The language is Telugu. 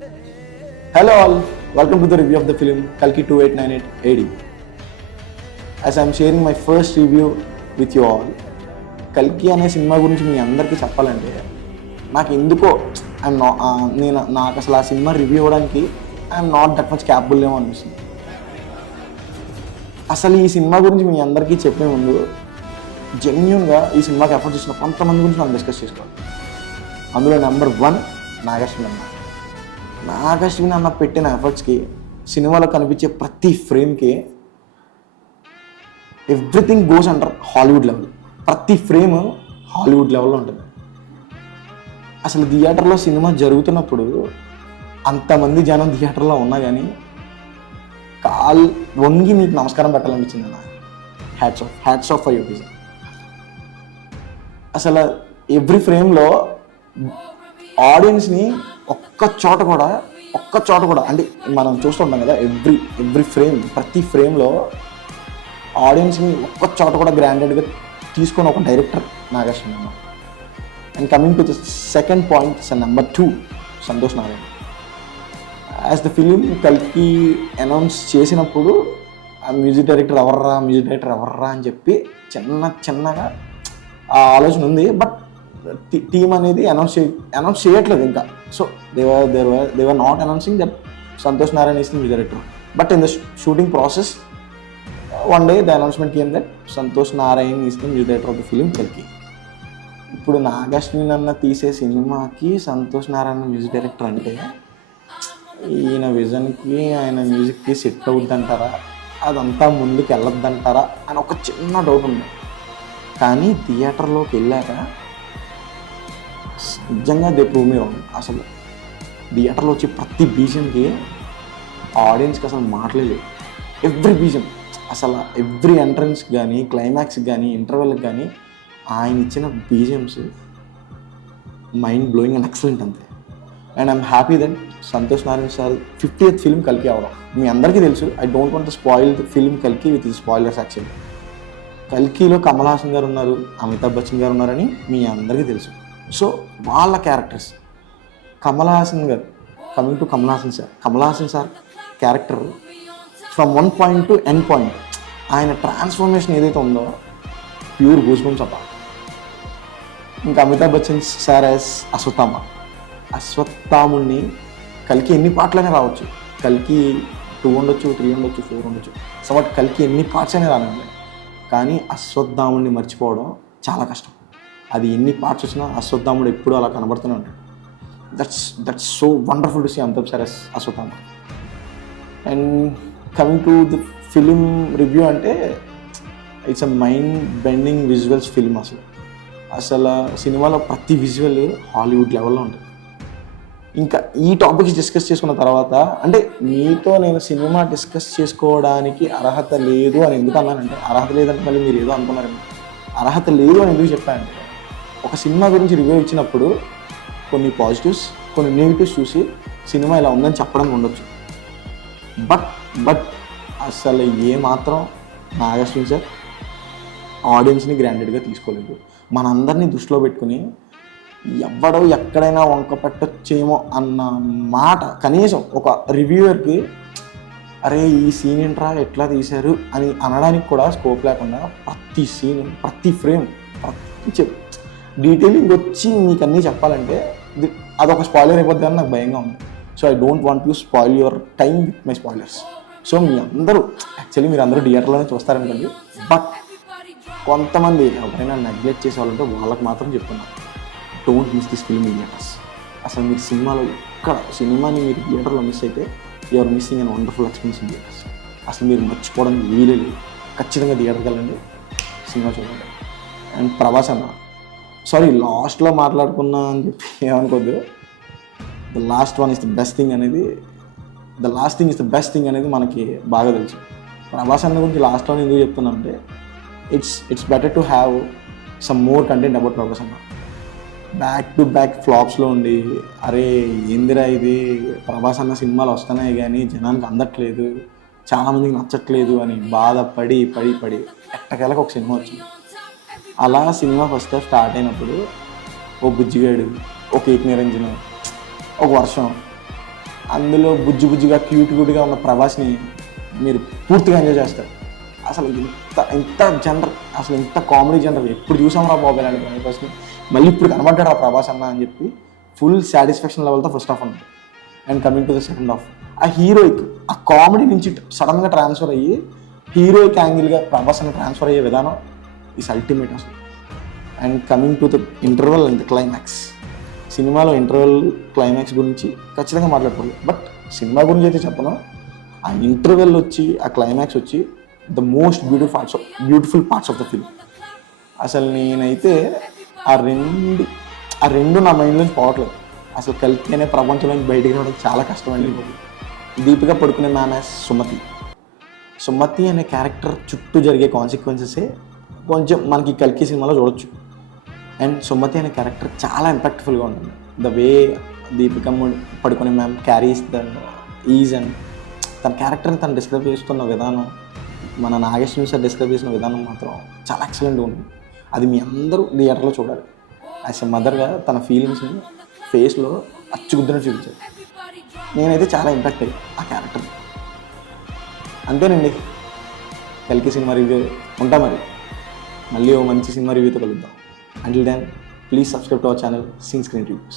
Hello all, welcome to the review of the film Kalki 2898 AD. As I am sharing my first review with you all, కల్కి అనే సినిమా గురించి మీ అందరికీ చెప్పాలంటే నాకు ఎందుకో నాకు అసలు ఆ సినిమా రివ్యూ ఇవ్వడానికి I'm not that much capable ఏమో అనిపిస్తుంది. అసలు ఈ సినిమా గురించి మీ అందరికీ చెప్పే ముందు జెన్యూన్గా ఈ సినిమాకి ఎఫర్ట్ చేసిన కొంతమంది గురించి మనం డిస్కస్ చేసుకోవాలి. అందులో నెంబర్ 1 నాగశ్విన్ అన్న. నాగశ్విన్ అన్న పెట్టిన ఎఫర్ట్స్కి, సినిమాలో కనిపించే ప్రతి ఫ్రేమ్కి everything goes under Hollywood level. ప్రతి ఫ్రేమ్ హాలీవుడ్ లెవెల్లో ఉంటుంది. అసలు థియేటర్లో సినిమా జరుగుతున్నప్పుడు అంతమంది జనం థియేటర్లో ఉన్నా కానీ వంగి నీకు నమస్కారం పెట్టాలనిపించింది అన్న. Hats off for your vision. అసలు ఎవ్రీ ఫ్రేమ్లో ఆడియన్స్ని ఒక్క చోట కూడా అంటే మనం చూస్తుంటాం కదా, ఎవ్రీ ఫ్రేమ్, ప్రతి ఫ్రేమ్లో ఆడియన్స్ని ఒక్క చోట కూడా గ్రాండెడ్గా తీసుకుని ఒక డైరెక్టర్ నాగశ్విన్ అన్న. And coming to the second point, number 2, Santosh Narayana. As the film కల్కి అనౌన్స్ చేసినప్పుడు ఆ మ్యూజిక్ డైరెక్టర్ ఎవర్రా అని చెప్పి చిన్నగా ఆ ఆలోచన ఉంది. బట్ టీమ్ అనేది అనౌన్స్ చేయట్లేదు ఇంకా. So they're not announcing that Santosh Narayan is the music director. But in the shooting process one day the announcement came that Santosh Narayan is the music director of the film కల్కి. ఇప్పుడు నాగశ్విన్ అన్న తీసే సినిమాకి సంతోష్ నారాయణ మ్యూజిక్ డైరెక్టర్ అంటే ఈయన విజన్కి, ఆయన మ్యూజిక్కి సెట్ అవుద్దంటారా, అదంతా ముందుకు వెళ్ళొద్దంటారా అని ఒక చిన్న డౌట్ ఉంది. కానీ థియేటర్లోకి వెళ్ళాక నిజంగా దే ప్రూవ్ మీ రాంగ్. అసలు థియేటర్లో వచ్చే ప్రతి బీజియంకి ఆడియన్స్కి అసలు మాట్లాడలేదు. ఎవ్రీ బీజియం, అసలు ఎవ్రీ ఎంట్రన్స్కి కానీ, క్లైమాక్స్కి కానీ, ఇంటర్వెల్కి కానీ ఆయన ఇచ్చిన BGMs mind blowing and excellent అంతే. And I'm happy that Santosh Narayana sir 50th film కల్కి అవడం. మీ అందరికీ తెలుసు. I don't want to spoil the film కల్కి విత్ స్పాయిలర్స్. యాక్చువల్లీ కల్కిలో కమల్ హాసన్ గారు ఉన్నారు, అమితాబ్ బచ్చన్ గారు ఉన్నారని మీ అందరికీ తెలుసు. సో వాళ్ళ క్యారెక్టర్స్, కమల్ హాసన్ గారు, coming to Kamal Haasan sir character from 1 point to end point, ఆయన ట్రాన్స్ఫర్మేషన్ ఏదైతే ఉందో ప్యూర్ గూస్ బంప్స్ అప్ప. ఇంకా అమితాబ్ బచ్చన్ సార్ యాజ్ అశ్వత్థాముడిని కల్కి ఎన్ని పాటలనే రావచ్చు. కల్కి 2 ఉండొచ్చు, 3 ఉండొచ్చు, 4 ఉండొచ్చు. సో బట్ కల్కి ఎన్ని పార్ట్స్ అయినా రానండి. కానీ అశ్వత్థాముడిని మర్చిపోవడం చాలా కష్టం. అది ఎన్ని పార్ట్స్ వచ్చినా అశ్వత్థాముడు ఎప్పుడూ అలా కనబడుతూనే ఉంటాడు. That's so wonderful to see Amitabh sir as Ashwatthama. And coming to the film review అంటే it's a mind bending visuals film. అసలు సినిమాలో ప్రతి విజువల్ హాలీవుడ్ లెవెల్లో ఉంటుంది. ఇంకా ఈ టాపిక్స్ డిస్కస్ చేసుకున్న తర్వాత, అంటే మీతో నేను సినిమా డిస్కస్ చేసుకోవడానికి అర్హత లేదు అని ఎందుకు అన్నానంటే, అర్హత లేదంటే మళ్ళీ మీరు ఏదో అనుకున్నారండి. అర్హత లేదు అని ఎందుకు చెప్పానంటే, ఒక సినిమా గురించి రివ్యూ ఇచ్చినప్పుడు కొన్ని పాజిటివ్స్, కొన్ని నెగిటివ్స్ చూసి సినిమా ఇలా ఉందని చెప్పడం ఉండొచ్చు. బట్ అసలు ఏమాత్రం నాగశ్విన్ సార్ ఆడియన్స్ని గ్రాండెడ్గా తీసుకోలేదు. మనందరినీ దృష్టిలో పెట్టుకుని ఎవడో ఎక్కడైనా వంక పెట్టొచ్చేమో అన్న మాట కనీసం ఒక రివ్యూవర్కి అరే ఈ సీన్ ఏంట్రా ఎట్లా తీశారు అని అనడానికి కూడా స్కోప్ లేకుండా ప్రతి సీన్, ప్రతి ఫ్రేమ్, ప్రతి డీటెయిలింగ్ వచ్చి మీకు అన్నీ చెప్పాలంటే అదొక స్పాయిలర్ అయిపోద్ది అని నాకు భయంగా ఉంది. So I don't want to spoil your time with my spoilers. So మీ అందరూ యాక్చువల్లీ మీరు అందరూ థియేటర్లోనే చూస్తారనుకోండి. బట్ కొంతమంది ఎవరైనా నెగ్లెక్ట్ చేసే వాళ్ళంటే వాళ్ళకి మాత్రం చెప్తున్నాను, don't miss this film in theatres. అసలు మీరు సినిమాని మీరు థియేటర్లో మిస్ అయితే you're missing and wonderful experience in theatres. అసలు మీరు మర్చిపోవడానికి వీలే లేదు. ఖచ్చితంగా థియేటర్కి వెళ్ళండి, సినిమా చూడండి. అండ్ ప్రభాస్ అన్న, సారీ లాస్ట్లో మాట్లాడుకున్నా అని చెప్పి ఏమనుకోద్దు. The last is the best thing అనేది మనకి బాగా తెలుసు. ప్రభాస్ అన్న గురించి లాస్ట్లోనే ఎందుకు చెప్తున్నా అంటే, it's better to have some more content about Prabhas అన్న. బ్యాక్ టు బ్యాక్ ఫ్లాప్స్లో ఉండి అరే ఏందిరా ఇది, ప్రభాస్ అన్న సినిమాలు వస్తున్నాయి కానీ జనానికి అందట్లేదు, చాలామందికి నచ్చట్లేదు అని బాధపడి ఎట్టకేలకు ఒక సినిమా వచ్చింది. అలా సినిమా ఫస్ట్ స్టార్ట్ అయినప్పుడు ఓ బుజ్జిగాడు, ఒక ఏక్ నిరంజన్, ఒక వర్షం, అందులో బుజ్జి బుజ్జిగా క్యూట్గా ఉన్న ప్రభాస్ని మీరు పూర్తిగా ఎంజాయ్ చేస్తారు. అసలు ఇంత జనరల్, అసలు ఇంత కామెడీ జనరల్ ఎప్పుడు చూసాం రా బాబు ఇలాంటి ప్రభాస్ని, మళ్ళీ ఇప్పుడు కనబడ్డాడు ఆ ప్రభాస్ అన్న అని చెప్పి ఫుల్ సాటిస్ఫాక్షన్ లెవెల్తో ఫస్ట్ హాఫ్ ఉంటుంది. And coming to the second half, ఆ హీరోయిక్ ఆ కామెడీ నుంచి సడన్గా ట్రాన్స్ఫర్ అయ్యి హీరోయిక్ యాంగిల్గా ప్రభాస్ అని ట్రాన్స్ఫర్ అయ్యే విధానం ఈస్ అల్టిమేట్ అసలు. And coming to the interval and the climax, సినిమాలో ఇంటర్వెల్ క్లైమాక్స్ గురించి ఖచ్చితంగా మాట్లాడుకోవాలి. బట్ సినిమా గురించి అయితే చెప్పను, ఆ ఇంటర్వెల్ వచ్చి ఆ క్లైమాక్స్ వచ్చి the most beautiful parts of the film. అసలు నేనైతే ఆ రెండు నా మైండ్లోంచి పోవట్లేదు. అసలు కల్కి అనే ప్రపంచంలోంచి బయటికి రావడం చాలా కష్టమండి. దీపిక పడుకునే మ్యామ్ యాజ్ సుమతి అనే క్యారెక్టర్ చుట్టూ జరిగే కాన్సిక్వెన్సెసే కొంచెం మనకి కల్కి సినిమాలో చూడొచ్చు. అండ్ సుమతి అనే క్యారెక్టర్ చాలా ఇంపాక్ట్ఫుల్గా ఉంటుంది. ద వే దీపిక పడుకునే ma'am carries the is and తన క్యారెక్టర్ని తను డిస్క్రైబ్ చేస్తున్న విధానం, మన నాగేశ్వరి సార్ డిస్క్రైబ్ చేసిన విధానం మాత్రం చాలా ఎక్సలెంట్గా ఉంది. అది మీ అందరూ థియేటర్లో చూడాలి. యాజ్ ఎ మదర్గా తన ఫీలింగ్స్ని ఫేస్లో అచ్చుగుద్దని చూపించారు. నేనైతే చాలా ఇంపాక్ట్ అయ్యి ఆ క్యారెక్టర్. అంతేనండి, కల్కి సినిమా రివ్యూ ఉంటా. మళ్ళీ ఓ మంచి సినిమా రివ్యూతో కలుద్దాం. Until then, please subscribe to our channel, Scene Screen Reviews.